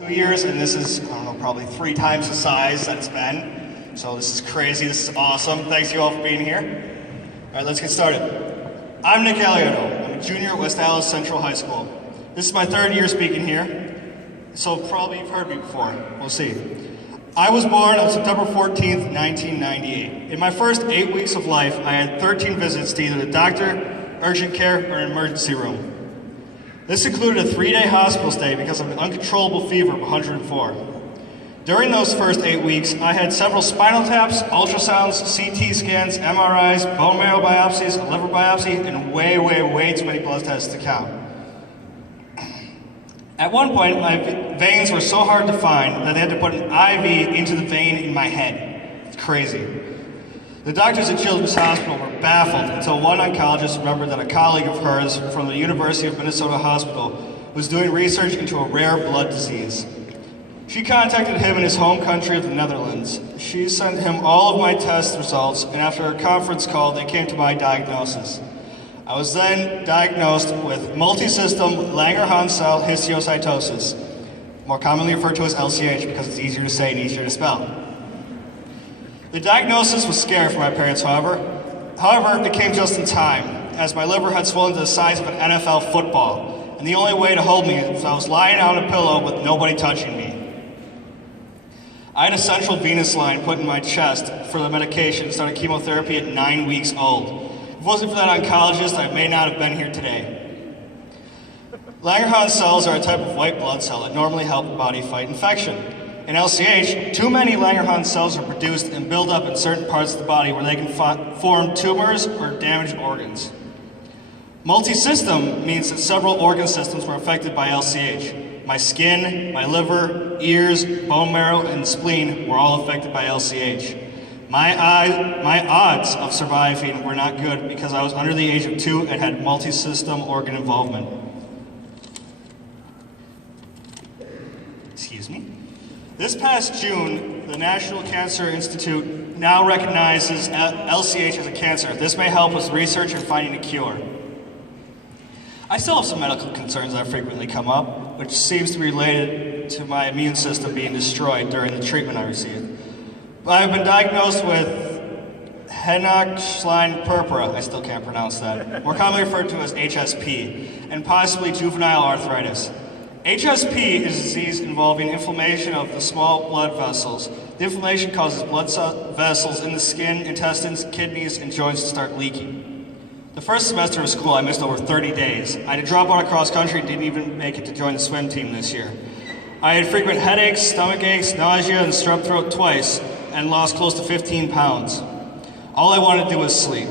2 years, and this is, I don't know, probably 3 times the size that it's been. So this is crazy, this is awesome. Thanks you all for being here. All right, let's get started. I'm Nick Aliotto. I'm a junior at West Allis Central High School. This is my 3rd year speaking here, so probably you've heard me before. We'll see. I was born on September 14th, 1998. In my first 8 weeks of life, I had 13 visits to either the doctor, urgent care, or an emergency room. This included a 3-day hospital stay because of an uncontrollable fever of 104. During those first 8 weeks, I had several spinal taps, ultrasounds, CT scans, MRIs, bone marrow biopsies, a liver biopsy, and way too many blood tests to count. At one point, my veins were so hard to find that they had to put an IV into the vein in my head. It's crazy. The doctors at Children's Hospital were baffled until one oncologist remembered that a colleague of hers from the University of Minnesota Hospital was doing research into a rare blood disease. She contacted him in his home country of the Netherlands. She sent him all of my test results, and after a conference call, they came to my diagnosis. I was then diagnosed with multisystem Langerhans cell histiocytosis, more commonly referred to as LCH because it's easier to say and easier to spell. The diagnosis was scary for my parents, however. However, it came just in time, as my liver had swollen to the size of an NFL football, and the only way to hold me was I was lying on a pillow with nobody touching me. I had a central venous line put in my chest for the medication and started chemotherapy at 9 weeks old. If it wasn't for that oncologist, I may not have been here today. Langerhans cells are a type of white blood cell that normally help the body fight infection. In LCH, too many Langerhans cells are produced and build up in certain parts of the body where they can form tumors or damaged organs. Multisystem means that several organ systems were affected by LCH. My skin, my liver, ears, bone marrow, and spleen were all affected by LCH. My odds of surviving were not good because I was under the age of 2 and had multi-system organ involvement. Excuse me. This past June, the National Cancer Institute now recognizes LCH as a cancer. This may help with research and finding a cure. I still have some medical concerns that frequently come up, which seems to be related to my immune system being destroyed during the treatment I received. But I've been diagnosed with Henoch-Schlein-Purpura, I still can't pronounce that, more commonly referred to as HSP, and possibly juvenile arthritis. HSP is a disease involving inflammation of the small blood vessels. The inflammation causes blood vessels in the skin, intestines, kidneys, and joints to start leaking. The first semester of school, I missed over 30 days. I had to drop out of cross country and didn't even make it to join the swim team this year. I had frequent headaches, stomach aches, nausea, and strep throat twice, and lost close to 15 pounds. All I wanted to do was sleep.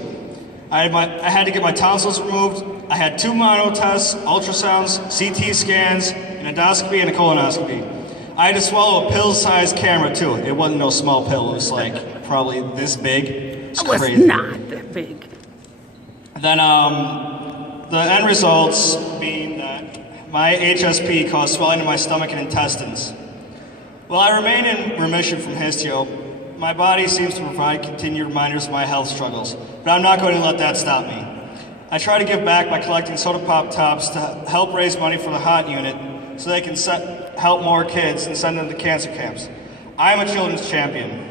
I had to get my tonsils removed. I had 2 mono tests, ultrasounds, CT scans, an endoscopy, and a colonoscopy. I had to swallow a pill-sized camera too. It wasn't no small pill. It was like probably this big. It's crazy. It was not that big. Then the end results being that my HSP caused swelling in my stomach and intestines. While I remain in remission from histio, my body seems to provide continued reminders of my health struggles, but I'm not going to let that stop me. I try to give back by collecting soda pop tops to help raise money for the HOT unit so they can help more kids and send them to cancer camps. I am a children's champion.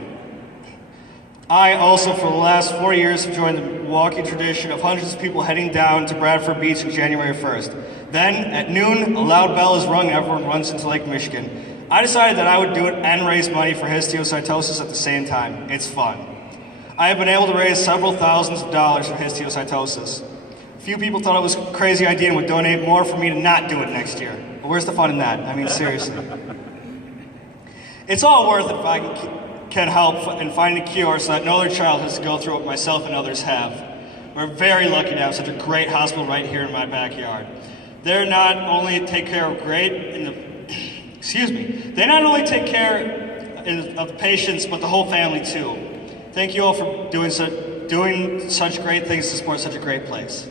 I also, for the last 4 years, have joined the walking tradition of hundreds of people heading down to Bradford Beach on January 1st. Then, at noon, a loud bell is rung and everyone runs into Lake Michigan. I decided that I would do it and raise money for histiocytosis at the same time. It's fun. I have been able to raise several thousands of dollars for histiocytosis. A few people thought it was a crazy idea and would donate more for me to not do it next year. But where's the fun in that? I mean, seriously. It's all worth it if I can help in finding a cure so that no other child has to go through what myself and others have. We're very lucky to have such a great hospital right here in my backyard. They not only take care of they not only take care of the patients, but the whole family too. Thank you all for doing such great things to support such a great place.